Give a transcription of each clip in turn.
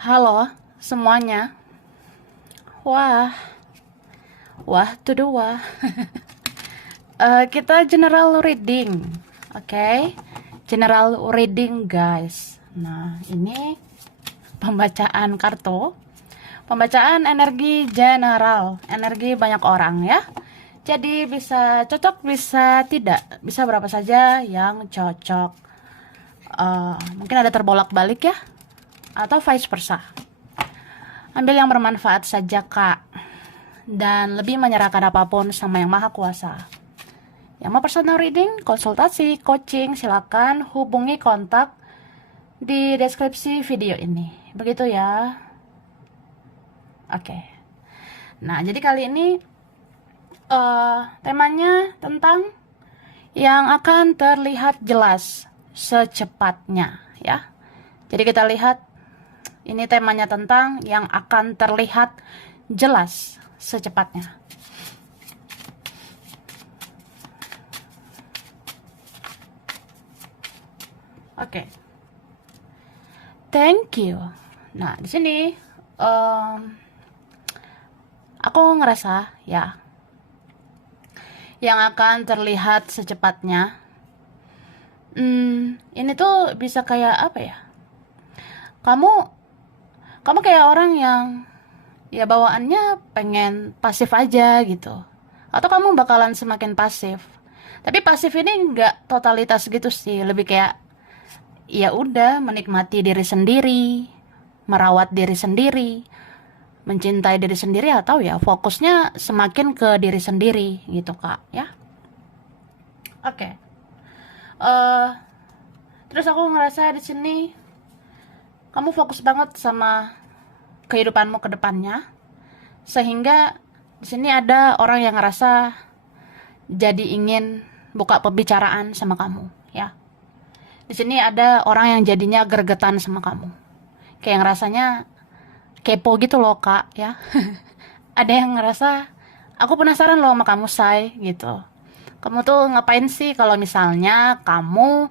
Halo semuanya. Wah, wah to the wah. Kita general reading, oke? General reading guys. Nah, ini pembacaan kartu, pembacaan energi general, energi banyak orang ya. Jadi bisa cocok, bisa tidak, bisa berapa saja yang cocok. Mungkin ada terbolak-balik ya, atau vice versa. Ambil yang bermanfaat saja kak, dan lebih menyerahkan apapun sama yang maha kuasa. Yang mau personal reading, konsultasi, coaching, silakan hubungi kontak di deskripsi video ini. Begitu ya. Oke. Nah, jadi kali ini temanya tentang yang akan terlihat jelas secepatnya ya. Jadi kita lihat ini temanya tentang yang akan terlihat jelas secepatnya. Oke. Thank you. Nah, di sini aku ngerasa ya yang akan terlihat secepatnya. Ini tuh bisa kayak apa ya? Kamu kamu kayak orang yang ya bawaannya pengen pasif aja gitu. Atau kamu bakalan semakin pasif. Tapi pasif ini nggak totalitas gitu sih, lebih kayak ya udah menikmati diri sendiri, merawat diri sendiri, mencintai diri sendiri, atau ya fokusnya semakin ke diri sendiri gitu kak ya. Oke. eh Terus aku ngerasa di sini kamu fokus banget sama kehidupanmu ke depannya, sehingga di sini ada orang yang ngerasa jadi ingin buka pembicaraan sama kamu ya. Di sini ada orang yang jadinya gregetan sama kamu, kayak ngerasanya kepo gitu loh kak ya. Ada yang ngerasa aku penasaran loh sama kamu say gitu. Kamu tuh ngapain sih kalau misalnya kamu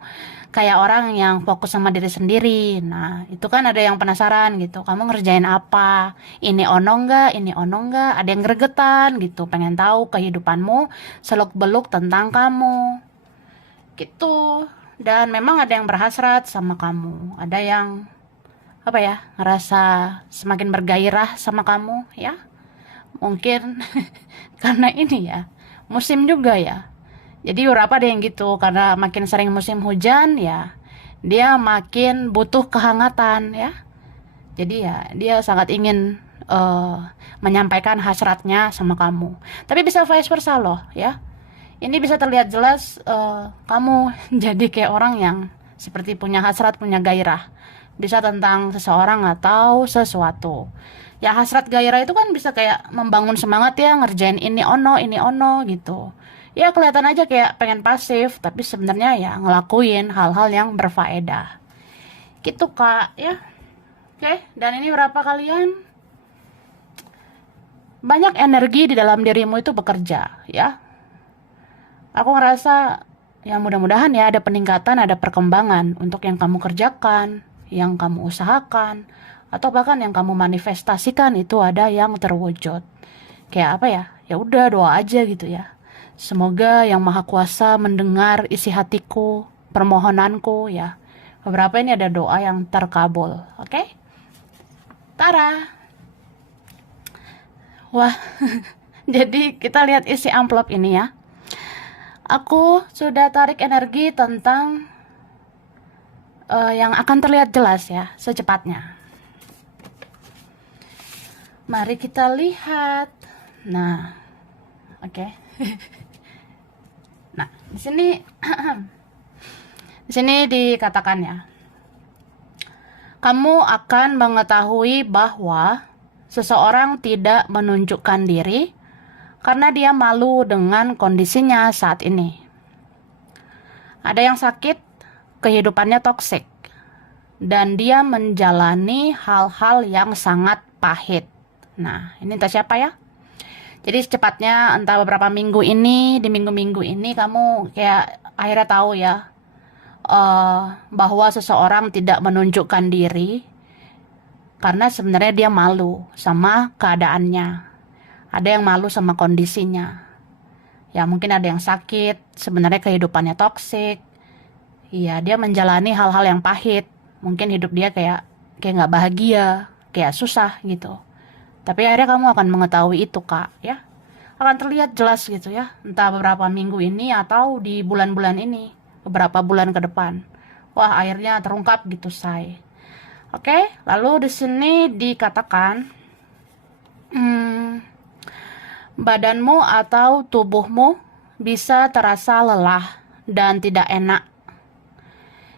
kayak orang yang fokus sama diri sendiri. Nah itu kan ada yang penasaran gitu, kamu ngerjain apa, ini ono enggak, ini ono enggak. Ada yang gregetan gitu, pengen tahu kehidupanmu seluk beluk tentang kamu gitu. Dan memang ada yang berhasrat sama kamu, ada yang apa ya, ngerasa semakin bergairah sama kamu ya. Mungkin karena ini ya musim juga ya, jadi beberapa ada yang gitu, karena makin sering musim hujan ya dia makin butuh kehangatan ya. Jadi ya dia sangat ingin menyampaikan hasratnya sama kamu. Tapi bisa vice versa loh ya. Ini bisa terlihat jelas kamu jadi kayak orang yang seperti punya hasrat, punya gairah. Bisa tentang seseorang atau sesuatu. Ya hasrat gairah itu kan bisa kayak membangun semangat ya, ngerjain ini ono gitu. Ya kelihatan aja kayak pengen pasif, tapi sebenarnya ya ngelakuin hal-hal yang berfaedah. Gitu kak ya. Oke, dan ini berapa kalian? Banyak energi di dalam dirimu itu bekerja ya. Aku ngerasa ya mudah-mudahan ya ada peningkatan, ada perkembangan untuk yang kamu kerjakan, yang kamu usahakan, atau bahkan yang kamu manifestasikan itu ada yang terwujud. Kayak apa ya? Ya udah doa aja gitu ya. Semoga yang Maha Kuasa mendengar isi hatiku, permohonanku ya. Beberapa ini ada doa yang terkabul, oke? Tara. Wah, jadi kita lihat isi amplop ini ya. Aku sudah tarik energi tentang yang akan terlihat jelas ya, secepatnya. Mari kita lihat. Nah, oke. Nah, di sini di sini dikatakan ya. Kamu akan mengetahui bahwa seseorang tidak menunjukkan diri karena dia malu dengan kondisinya saat ini. Ada yang sakit, kehidupannya toksik, dan dia menjalani hal-hal yang sangat pahit. Nah, ini entah siapa ya. Jadi secepatnya entah beberapa minggu ini, di minggu-minggu ini kamu kayak akhirnya tahu ya bahwa seseorang tidak menunjukkan diri karena sebenarnya dia malu sama keadaannya. Ada yang malu sama kondisinya. Ya mungkin ada yang sakit, sebenarnya kehidupannya toksik. Iya, dia menjalani hal-hal yang pahit. Mungkin hidup dia kayak nggak bahagia, kayak susah gitu. Tapi akhirnya kamu akan mengetahui itu, Kak, ya. Akan terlihat jelas gitu ya, entah beberapa minggu ini atau di bulan-bulan ini, beberapa bulan ke depan. Wah, akhirnya terungkap gitu, say. Oke, lalu di sini dikatakan, hmm, badanmu atau tubuhmu bisa terasa lelah dan tidak enak.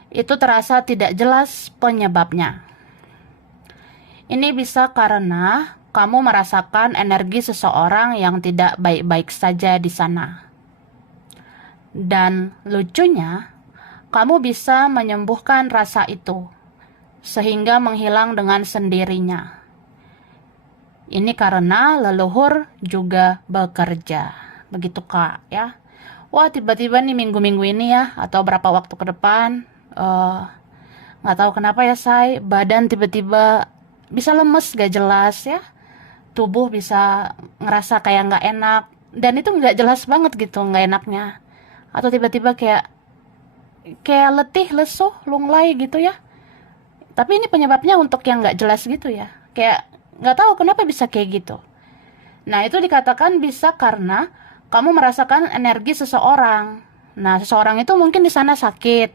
Itu terasa tidak jelas penyebabnya. Ini bisa karena kamu merasakan energi seseorang yang tidak baik-baik saja di sana. Dan lucunya, kamu bisa menyembuhkan rasa itu, sehingga menghilang dengan sendirinya. Ini karena leluhur juga bekerja. Begitu, Kak, ya. Wah, tiba-tiba nih minggu-minggu ini ya, atau berapa waktu ke depan, nggak tahu kenapa ya, say, badan tiba-tiba bisa lemes, gak jelas ya. Tubuh bisa ngerasa kayak nggak enak, dan itu nggak jelas banget gitu nggak enaknya. Atau tiba-tiba kayak letih, lesuh, lunglai gitu ya. Tapi ini penyebabnya untuk yang nggak jelas gitu ya. Kayak nggak tahu kenapa bisa kayak gitu. Nah, itu dikatakan bisa karena kamu merasakan energi seseorang. Nah, seseorang itu mungkin di sana sakit.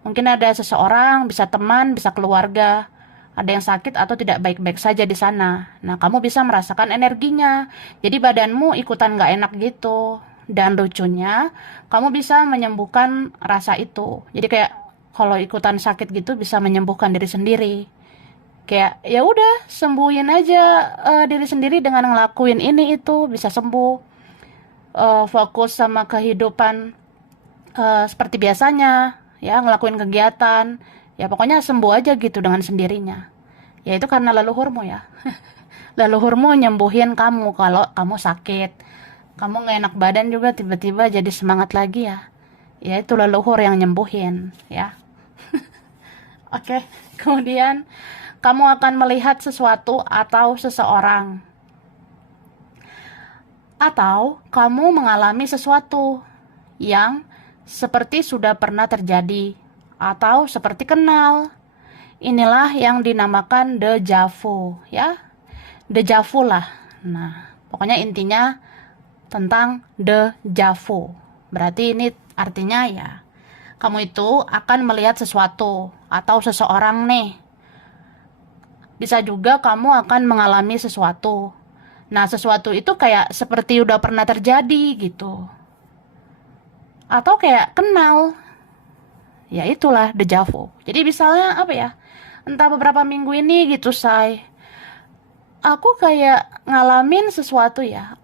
Mungkin ada seseorang, bisa teman, bisa keluarga. Ada yang sakit atau tidak baik-baik saja di sana. Nah, kamu bisa merasakan energinya. Jadi badanmu ikutan nggak enak gitu. Dan lucunya, kamu bisa menyembuhkan rasa itu. Jadi kayak kalau ikutan sakit gitu bisa menyembuhkan diri sendiri. Kayak ya udah sembuhin aja diri sendiri dengan ngelakuin ini itu bisa sembuh. Fokus sama kehidupan seperti biasanya, ya ngelakuin kegiatan, ya pokoknya sembuh aja gitu dengan sendirinya. Ya itu karena leluhurmu ya. Leluhurmu nyembuhin kamu kalau kamu sakit. Kamu nggak enak badan juga tiba-tiba jadi semangat lagi ya. Ya itu leluhur yang nyembuhin ya. Oke, kemudian kamu akan melihat sesuatu atau seseorang. Atau kamu mengalami sesuatu yang seperti sudah pernah terjadi atau seperti kenal. Inilah yang dinamakan déjà vu ya. Déjà vu lah. Nah, pokoknya intinya tentang déjà vu. Berarti ini artinya ya, kamu itu akan melihat sesuatu atau seseorang nih. Bisa juga kamu akan mengalami sesuatu. Nah, sesuatu itu kayak seperti udah pernah terjadi gitu. Atau kayak kenal. Ya itulah déjà vu. Jadi misalnya apa ya? Entah beberapa minggu ini gitu, say. Aku kayak ngalamin sesuatu ya.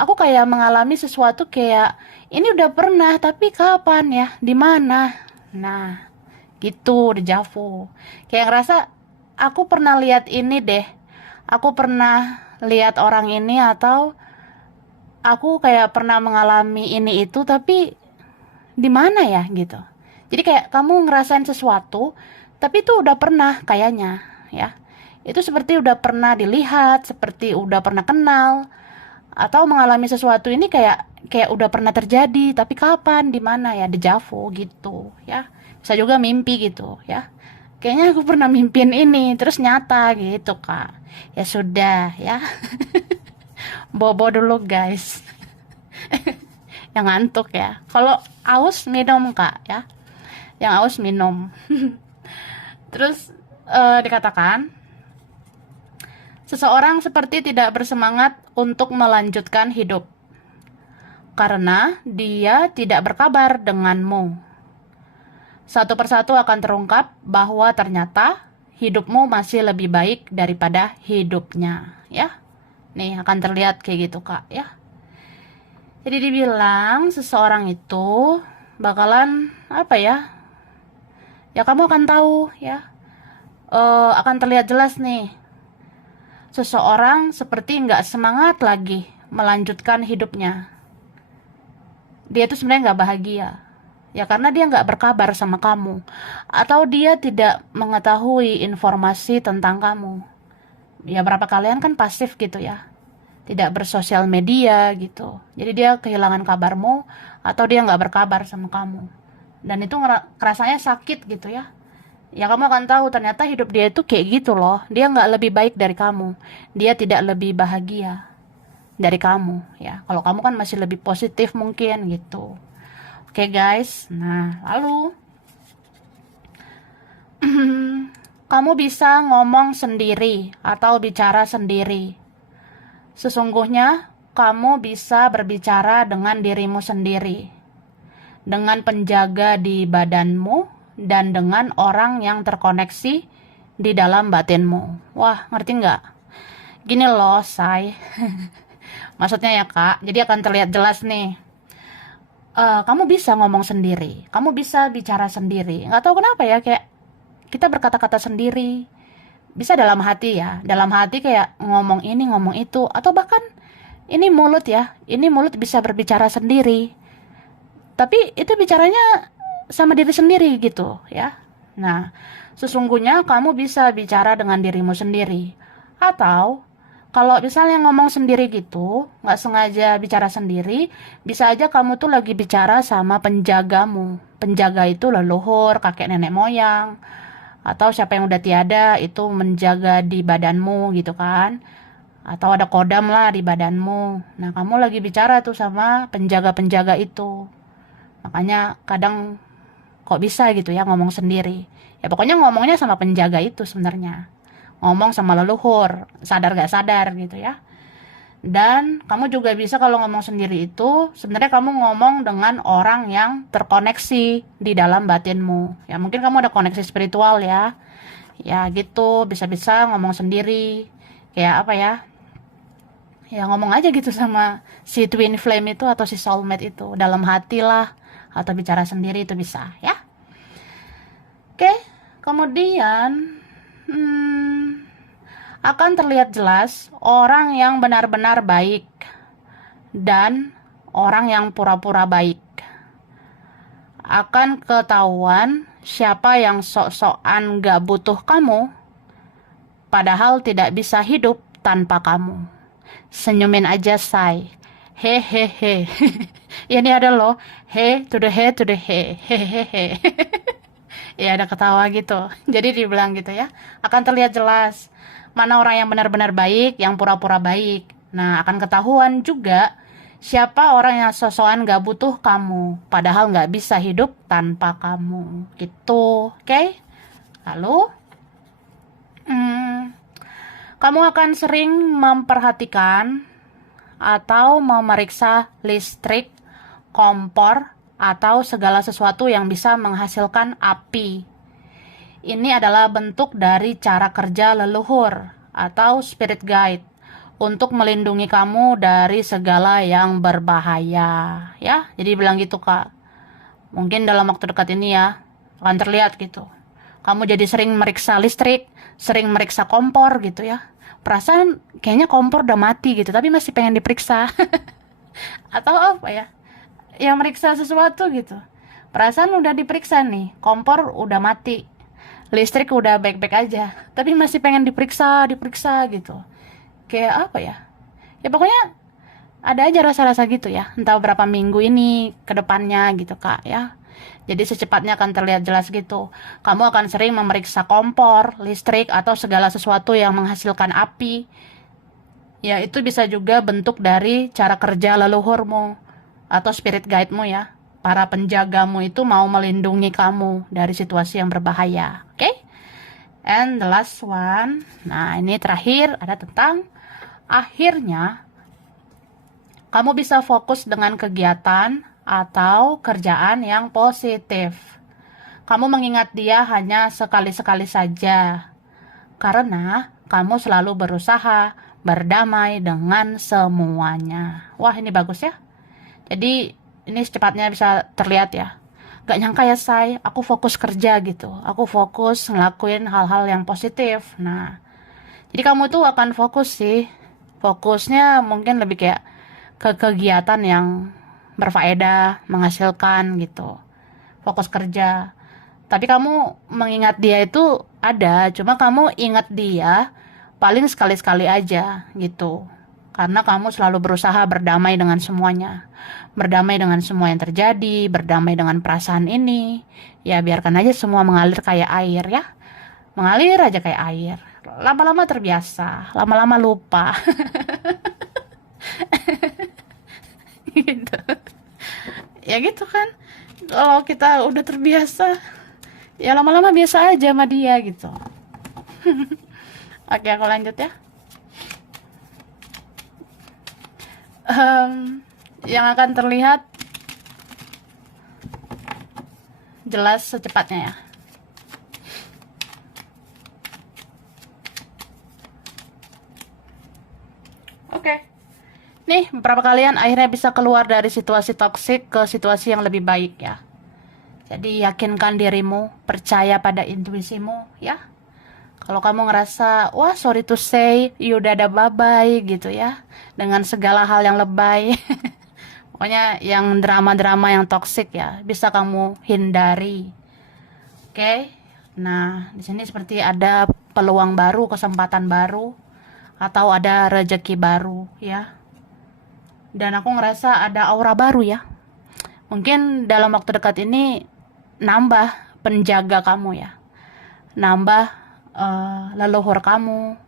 Aku kayak mengalami sesuatu kayak ini udah pernah, tapi kapan ya? Di mana? Nah, gitu déjà vu. Kayak ngerasa aku pernah lihat ini deh. Aku pernah lihat orang ini atau aku kayak pernah mengalami ini itu tapi di mana ya gitu. Jadi kayak kamu ngerasain sesuatu tapi itu udah pernah kayaknya ya. Itu seperti udah pernah dilihat, seperti udah pernah kenal atau mengalami sesuatu ini kayak udah pernah terjadi tapi kapan, di mana ya, déjà vu gitu ya. Bisa juga mimpi gitu ya. Kayaknya aku pernah mimpin ini terus nyata gitu, Kak. Ya sudah ya. Bobo dulu guys. Yang ngantuk ya. Kalau aus minum, Kak ya. Yang aus minum. Terus dikatakan seseorang seperti tidak bersemangat untuk melanjutkan hidup karena dia tidak berkabar denganmu. Satu persatu akan terungkap bahwa ternyata hidupmu masih lebih baik daripada hidupnya ya. Nih akan terlihat kayak gitu, Kak ya. Jadi dibilang seseorang itu bakalan apa ya? Ya kamu akan tahu ya. Akan terlihat jelas nih. Seseorang seperti nggak semangat lagi melanjutkan hidupnya. Dia itu sebenarnya nggak bahagia. Ya karena dia nggak berkabar sama kamu. Atau dia tidak mengetahui informasi tentang kamu. Ya berapa kalian kan pasif gitu ya, tidak bersosial media gitu. Jadi dia kehilangan kabarmu atau dia nggak berkabar sama kamu. Dan itu rasanya sakit gitu ya. Ya kamu akan tahu ternyata hidup dia itu kayak gitu loh. Dia nggak lebih baik dari kamu. Dia tidak lebih bahagia dari kamu ya. Kalau kamu kan masih lebih positif mungkin gitu. Oke guys. Nah lalu kamu bisa ngomong sendiri atau bicara sendiri. Sesungguhnya kamu bisa berbicara dengan dirimu sendiri, dengan penjaga di badanmu, dan dengan orang yang terkoneksi di dalam batinmu. Wah, ngerti nggak? Gini loh, say. Maksudnya ya kak, jadi akan terlihat jelas nih. Kamu bisa ngomong sendiri, kamu bisa bicara sendiri. Nggak tahu kenapa ya, kayak kita berkata-kata sendiri. Bisa dalam hati ya, dalam hati kayak ngomong ini, ngomong itu. Atau bahkan ini mulut ya, ini mulut bisa berbicara sendiri. Tapi itu bicaranya sama diri sendiri gitu ya. Nah, sesungguhnya kamu bisa bicara dengan dirimu sendiri. Atau kalau misalnya ngomong sendiri gitu, nggak sengaja bicara sendiri, bisa aja kamu tuh lagi bicara sama penjagamu. Penjaga itu leluhur, kakek nenek moyang, atau siapa yang udah tiada itu menjaga di badanmu gitu kan. Atau ada kodam lah di badanmu. Nah, kamu lagi bicara tuh sama penjaga-penjaga itu. Makanya kadang kok bisa gitu ya ngomong sendiri. Ya pokoknya ngomongnya sama penjaga itu sebenarnya. Ngomong sama leluhur, sadar gak sadar gitu ya. Dan kamu juga bisa kalau ngomong sendiri itu sebenarnya kamu ngomong dengan orang yang terkoneksi di dalam batinmu. Ya mungkin kamu ada koneksi spiritual ya. Ya gitu, bisa-bisa ngomong sendiri. Kayak apa ya? Ya ngomong aja gitu sama si twin flame itu atau si soulmate itu dalam hati lah, atau bicara sendiri itu bisa ya. Oke, kemudian akan terlihat jelas orang yang benar-benar baik dan orang yang pura-pura baik. Akan ketahuan siapa yang sok-sokan gak butuh kamu, padahal tidak bisa hidup tanpa kamu. Senyumin aja, say. Hehehe. Ya, ini ada loh. He to the he to the he. Hehehe. Ya ada ketawa gitu. Jadi dibilang gitu ya. Akan terlihat jelas mana orang yang benar-benar baik, yang pura-pura baik. Nah, akan ketahuan juga siapa orang yang sosokan gak butuh kamu, padahal gak bisa hidup tanpa kamu. Gitu, oke? Lalu, kamu akan sering memperhatikan atau memeriksa listrik, kompor, atau segala sesuatu yang bisa menghasilkan api. Ini adalah bentuk dari cara kerja leluhur atau spirit guide untuk melindungi kamu dari segala yang berbahaya. Ya, jadi bilang gitu kak. Mungkin dalam waktu dekat ini ya akan terlihat gitu. Kamu jadi sering meriksa listrik, sering meriksa kompor gitu ya. Perasaan kayaknya kompor udah mati gitu, tapi masih pengen diperiksa. Atau apa ya? Yang meriksa sesuatu gitu. Perasaan udah diperiksa nih, kompor udah mati, listrik udah baik-baik aja, tapi masih pengen diperiksa gitu. Kayak apa ya? Ya pokoknya ada aja rasa-rasa gitu ya. Entah berapa minggu ini ke depannya gitu kak ya. Jadi secepatnya akan terlihat jelas gitu. Kamu akan sering memeriksa kompor, listrik, atau segala sesuatu yang menghasilkan api. Ya itu bisa juga bentuk dari cara kerja leluhurmu atau spirit guide-mu ya. Para penjagamu itu mau melindungi kamu dari situasi yang berbahaya. Oke? And the last one. Nah ini terakhir ada tentang akhirnya kamu bisa fokus dengan kegiatan atau kerjaan yang positif. Kamu mengingat dia hanya sekali-sekali saja. Karena kamu selalu berusaha berdamai dengan semuanya. Wah ini bagus ya. Jadi ini secepatnya bisa terlihat ya. Gak nyangka ya say, aku fokus kerja gitu. Aku fokus ngelakuin hal-hal yang positif. Nah, jadi kamu tuh akan fokus sih. Fokusnya mungkin lebih kayak ke kegiatan yang berfaedah, menghasilkan gitu. Fokus kerja. Tapi kamu mengingat dia itu ada, cuma kamu ingat dia paling sekali-sekali aja gitu. Karena kamu selalu berusaha berdamai dengan semuanya. Berdamai dengan semua yang terjadi, berdamai dengan perasaan ini. Ya biarkan aja semua mengalir kayak air ya. Mengalir aja kayak air. Lama-lama terbiasa, lama-lama lupa. Gitu. Ya gitu kan. Kalau kita udah terbiasa, ya lama-lama biasa aja sama dia gitu. Oke, aku lanjut ya. Yang akan terlihat jelas secepatnya ya. Oke. Nih, beberapa kalian akhirnya bisa keluar dari situasi toksik ke situasi yang lebih baik ya. Jadi yakinkan dirimu, percaya pada intuisimu ya. Kalau kamu ngerasa, wah sorry to say, you udah ada bye-bye gitu ya. Dengan segala hal yang lebay. Pokoknya yang drama-drama yang toksik ya, bisa kamu hindari. Oke. Nah, di sini seperti ada peluang baru, kesempatan baru, atau ada rezeki baru ya. Dan aku ngerasa ada aura baru ya. Mungkin dalam waktu dekat ini nambah penjaga kamu ya. Nambah leluhur kamu.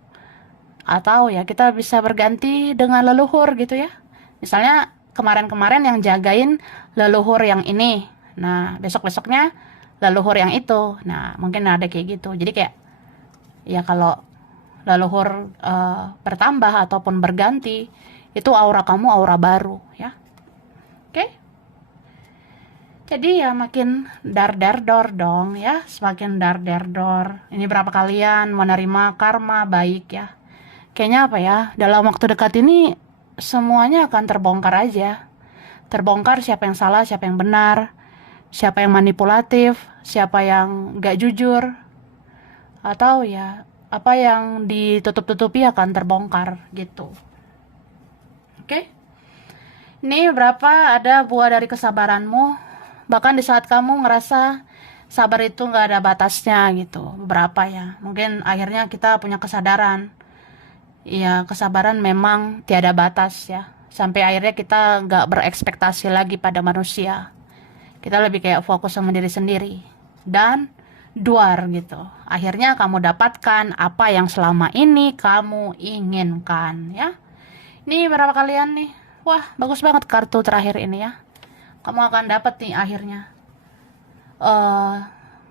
Atau ya kita bisa berganti dengan leluhur gitu ya. Misalnya kemarin-kemarin yang jagain leluhur yang ini. Nah, besok-besoknya leluhur yang itu. Nah, mungkin ada kayak gitu. Jadi kayak ya kalau leluhur bertambah ataupun berganti, itu aura kamu aura baru ya. Oke. Jadi ya makin dar-dar-dor dong ya, semakin dar-dar-dor. Ini berapa kalian menerima karma baik ya. Kayaknya apa ya, dalam waktu dekat ini semuanya akan terbongkar aja. Terbongkar siapa yang salah, siapa yang benar, siapa yang manipulatif, siapa yang gak jujur. Atau ya apa yang ditutup-tutupi akan terbongkar gitu. Oke. Ini berapa ada buah dari kesabaranmu. Bahkan di saat kamu ngerasa sabar itu nggak ada batasnya gitu. Berapa ya. Mungkin akhirnya kita punya kesadaran. Ya kesabaran memang tiada batas ya. Sampai akhirnya kita nggak berekspektasi lagi pada manusia. Kita lebih kayak fokus sama diri sendiri. Dan duar gitu. Akhirnya kamu dapatkan apa yang selama ini kamu inginkan ya. Ini berapa kalian nih? Wah, bagus banget kartu terakhir ini ya. Kamu akan dapat nih akhirnya.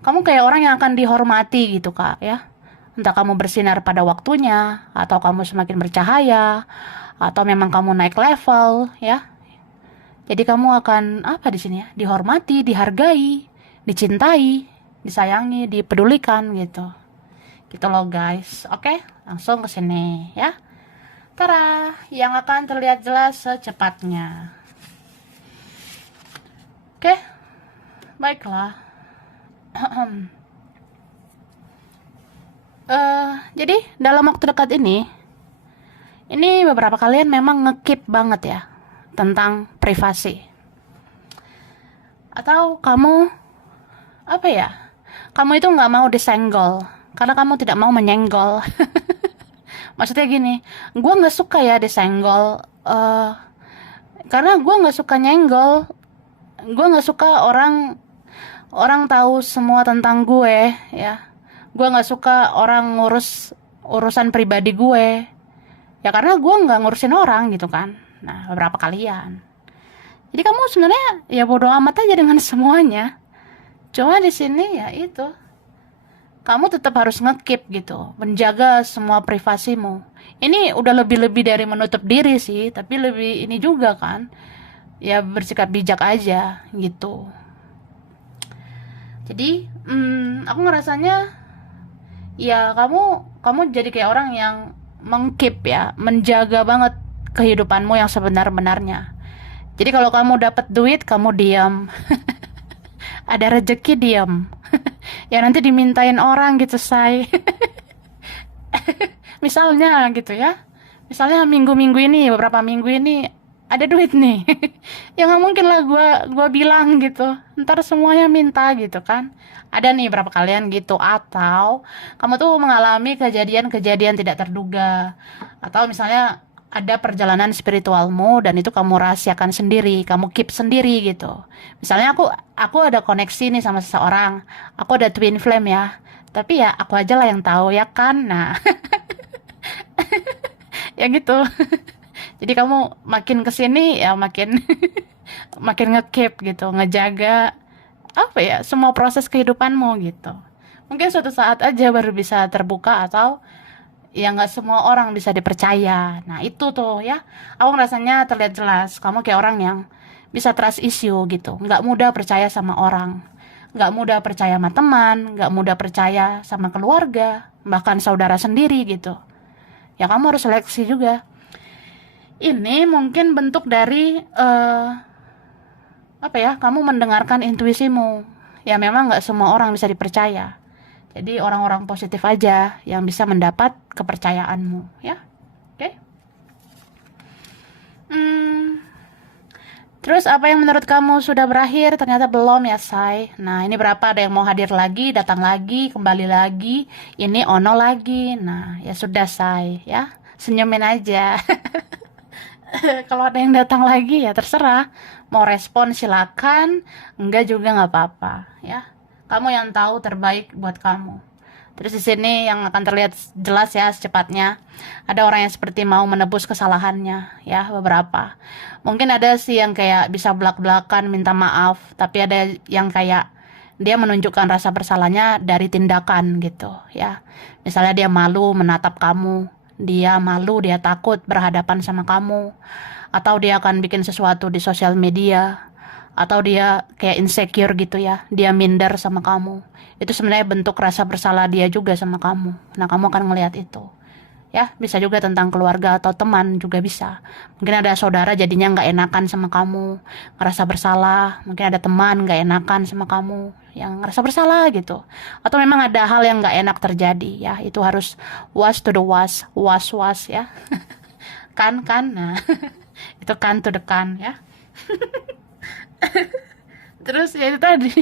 Kamu kayak orang yang akan dihormati gitu kak ya. Entah kamu bersinar pada waktunya, atau kamu semakin bercahaya, atau memang kamu naik level ya. Jadi kamu akan apa di sini ya? Dihormati, dihargai, dicintai, disayangi, dipedulikan gitu. Gitu loh guys. Oke, langsung ke sini ya. Tara, yang akan terlihat jelas secepatnya. Oke, baiklah. Jadi dalam waktu dekat ini beberapa kalian memang ngekip banget ya tentang privasi. Atau kamu apa ya? Kamu itu nggak mau disenggol karena kamu tidak mau menyenggol. Maksudnya gini, gue nggak suka ya disenggol, karena gue nggak suka nyenggol. Gue nggak suka orang tahu semua tentang gue ya. Gue nggak suka orang ngurus urusan pribadi gue ya, karena gue nggak ngurusin orang gitu kan. Nah, beberapa kalian, jadi kamu sebenarnya ya bodo amat aja dengan semuanya. Cuma di sini ya itu, kamu tetap harus ngekip gitu, menjaga semua privasimu. Ini udah lebih-lebih dari menutup diri sih, tapi lebih ini juga kan, ya bersikap bijak aja gitu. Jadi aku ngerasanya ya kamu jadi kayak orang yang mengkeep ya, menjaga banget kehidupanmu yang sebenar-benarnya. Jadi kalau kamu dapat duit, kamu diam. Ada rezeki, diam. Ya nanti dimintain orang gitu, say. Misalnya gitu ya. Misalnya beberapa minggu ini ada duit nih. Ya nggak mungkin lah gua bilang gitu, ntar semuanya minta gitu kan. Ada nih berapa kalian gitu, atau kamu tuh mengalami kejadian-kejadian tidak terduga, atau misalnya ada perjalanan spiritualmu dan itu kamu rahasiakan sendiri, kamu keep sendiri gitu. Misalnya aku ada koneksi nih sama seseorang, aku ada twin flame ya, tapi ya aku aja lah yang tahu ya kan. Nah, ya gitu. Jadi kamu makin kesini ya makin makin nge-keep gitu, ngejaga apa ya, semua proses kehidupanmu gitu. Mungkin suatu saat aja baru bisa terbuka, atau ya nggak semua orang bisa dipercaya. Nah itu tuh ya, aku ngerasanya terlihat jelas kamu kayak orang yang bisa trust issue gitu, nggak mudah percaya sama orang, nggak mudah percaya sama teman, nggak mudah percaya sama keluarga, bahkan saudara sendiri gitu. Ya kamu harus seleksi juga. Ini mungkin bentuk dari apa ya, kamu mendengarkan intuisimu. Ya memang nggak semua orang bisa dipercaya. Jadi orang-orang positif aja yang bisa mendapat kepercayaanmu, ya. Oke. Hmm, terus apa yang menurut kamu sudah berakhir? Ternyata belum ya, Say. Nah, ini berapa? Ada yang mau hadir lagi, datang lagi, kembali lagi. Ini ono lagi. Nah, ya sudah, Say, ya. Senyumin aja. Kalau ada yang datang lagi ya terserah. Mau respon silakan, enggak juga nggak apa-apa, ya. Kamu yang tahu terbaik buat kamu. Terus di sini yang akan terlihat jelas ya secepatnya, ada orang yang seperti mau menebus kesalahannya, ya beberapa. Mungkin ada sih yang kayak bisa belak-belakan minta maaf, tapi ada yang kayak dia menunjukkan rasa bersalahnya dari tindakan gitu, ya. Misalnya dia malu menatap kamu, dia malu, dia takut berhadapan sama kamu, atau dia akan bikin sesuatu di sosial media, atau dia kayak insecure gitu ya, dia minder sama kamu. Itu sebenarnya bentuk rasa bersalah dia juga sama kamu. Nah, kamu akan ngelihat itu. Ya, bisa juga tentang keluarga atau teman juga bisa. Mungkin ada saudara jadinya nggak enakan sama kamu, ngerasa bersalah. Mungkin ada teman nggak enakan sama kamu, yang ngerasa bersalah gitu. Atau memang ada hal yang nggak enak terjadi, ya. Itu harus was to the was ya. Kan, nah. Itu kan to the kan ya. Terus ya itu tadi,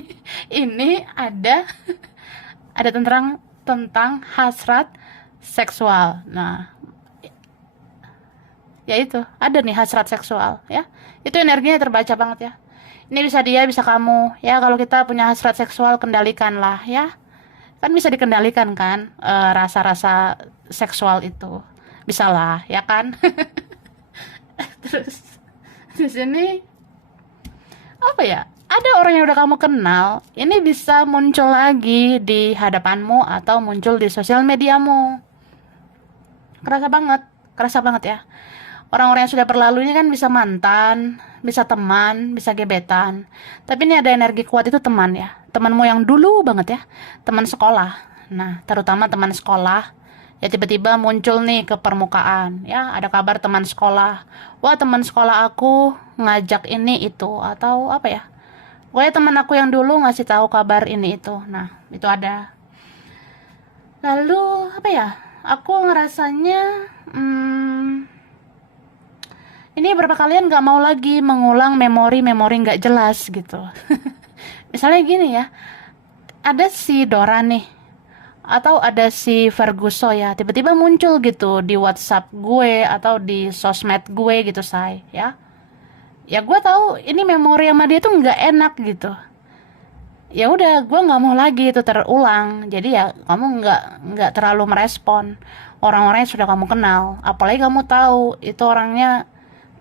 ini ada tentang hasrat seksual. Nah, ya itu ada nih hasrat seksual ya. Itu energinya terbaca banget ya. Ini bisa dia, bisa kamu ya. Kalau kita punya hasrat seksual, kendalikanlah ya. Kan bisa dikendalikan kan, rasa-rasa seksual itu. Bisa lah ya kan. Terus di sini apa ya? Ada orang yang udah kamu kenal, ini bisa muncul lagi di hadapanmu atau muncul di sosial mediamu. Kerasa banget ya. Orang-orang yang sudah berlalu ini kan bisa mantan, bisa teman, bisa gebetan. Tapi ini ada energi kuat, itu teman ya. Temanmu yang dulu banget ya, teman sekolah. Nah, terutama teman sekolah, ya tiba-tiba muncul nih ke permukaan. Ya, ada kabar teman sekolah. Wah, teman sekolah aku ngajak ini itu, atau apa ya? Pokoknya teman aku yang dulu ngasih tahu kabar ini itu. Nah, itu ada. Lalu apa ya? Aku ngerasanya ini berapa kalian nggak mau lagi mengulang memori-memori nggak jelas gitu. Misalnya gini ya, ada si Dora nih, atau ada si Ferguso ya, tiba-tiba muncul gitu di WhatsApp gue atau di sosmed gue gitu, say ya. Ya gue tahu ini memori sama dia tuh nggak enak gitu. Ya udah, gue nggak mau lagi itu terulang. Jadi ya kamu nggak terlalu merespon orang-orang yang sudah kamu kenal. Apalagi kamu tahu itu orangnya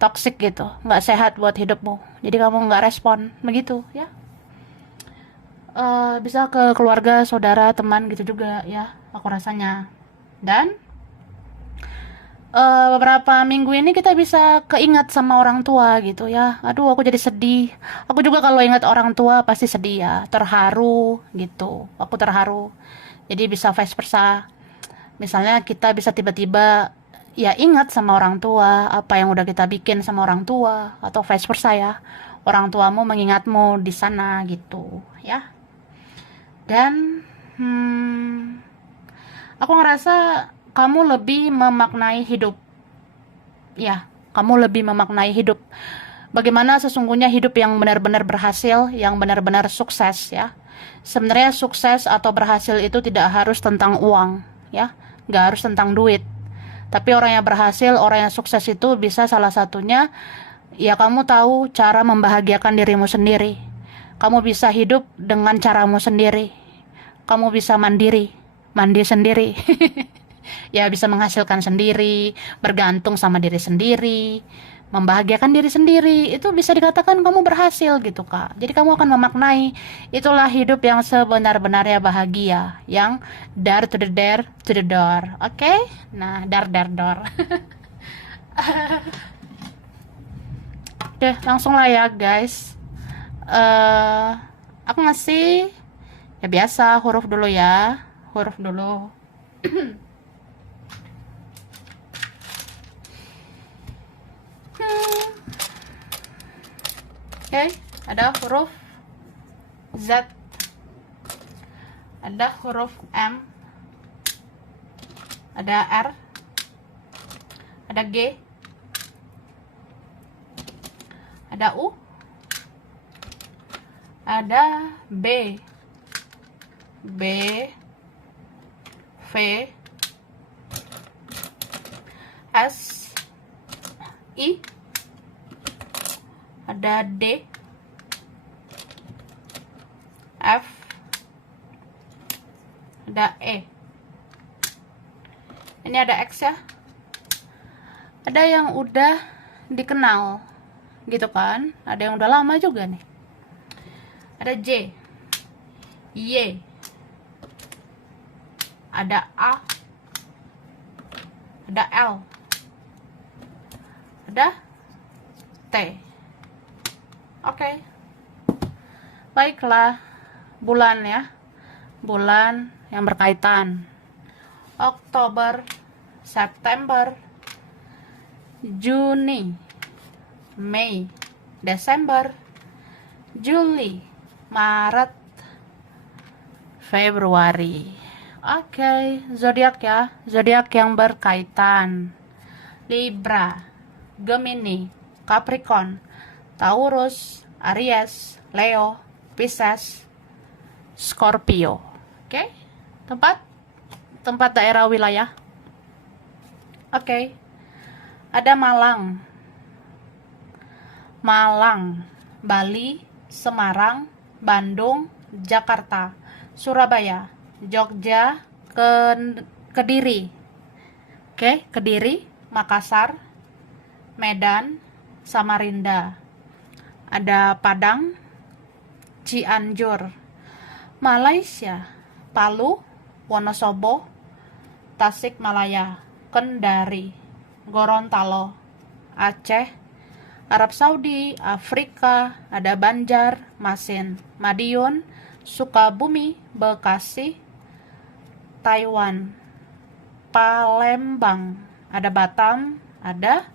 toxic gitu, nggak sehat buat hidupmu. Jadi kamu nggak respon begitu ya. Bisa ke keluarga, saudara, teman gitu juga ya. Aku rasanya. Dan beberapa minggu ini kita bisa keingat sama orang tua gitu ya. Aduh, aku jadi sedih. Aku juga kalau ingat orang tua pasti sedih ya, terharu gitu. Aku terharu. Jadi bisa vice versa. Misalnya kita bisa tiba-tiba ya ingat sama orang tua, apa yang udah kita bikin sama orang tua, atau vice versa ya. Orang tuamu mengingatmu di sana gitu ya. Dan aku ngerasa kamu lebih memaknai hidup. Ya, Kamu lebih memaknai hidup. Bagaimana sesungguhnya hidup yang benar-benar berhasil, yang benar-benar sukses ya. Sebenarnya sukses atau berhasil itu tidak harus tentang uang ya, nggak harus tentang duit. Tapi orang yang berhasil, orang yang sukses itu bisa salah satunya ya kamu tahu cara membahagiakan dirimu sendiri. Kamu bisa hidup dengan caramu sendiri. Kamu bisa mandiri, mandi sendiri. Ya bisa menghasilkan sendiri, bergantung sama diri sendiri, membahagiakan diri sendiri. Itu bisa dikatakan kamu berhasil gitu Kak. Jadi kamu akan memaknai itulah hidup yang sebenar-benarnya bahagia, yang dar to the dare to the door. Oke? Nah, dar door. Oke, langsung lah ya guys. Aku ngasih ya biasa huruf dulu ya. Huruf dulu. Oke, ada huruf Z, ada huruf M, ada R, ada G, ada U, ada B, V, S, I, ada D, F, ada E. Ini ada X ya. Ada yang udah dikenal gitu kan, ada yang udah lama juga nih. Ada J, Y, ada A, ada L, ada T. Oke. Baiklah, bulan ya. Bulan yang berkaitan. Oktober, September, Juni, Mei, Desember, Juli, Maret, Februari. Oke, zodiak ya. Zodiak yang berkaitan. Libra, Gemini, Capricorn, Taurus, Aries, Leo, Pisces, Scorpio. Oke. Tempat daerah wilayah. Oke. Ada Malang, Bali, Semarang, Bandung, Jakarta, Surabaya, Jogja, Kediri. Oke, Kediri, Makassar, Medan, Samarinda. Ada Padang, Cianjur, Malaysia, Palu, Wonosobo, Tasikmalaya, Kendari, Gorontalo, Aceh, Arab Saudi, Afrika, ada Banjar, Masin, Madiun, Sukabumi, Bekasi, Taiwan, Palembang, ada Batam, ada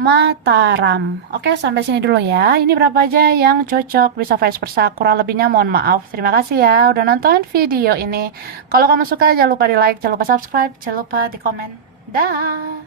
Mataram. Oke, sampai sini dulu ya. Ini berapa aja yang cocok, bisa vice versa. Kurang lebihnya mohon maaf. Terima kasih ya udah nonton video ini. Kalau kamu suka jangan lupa di like, jangan lupa subscribe, jangan lupa di komen. Dah.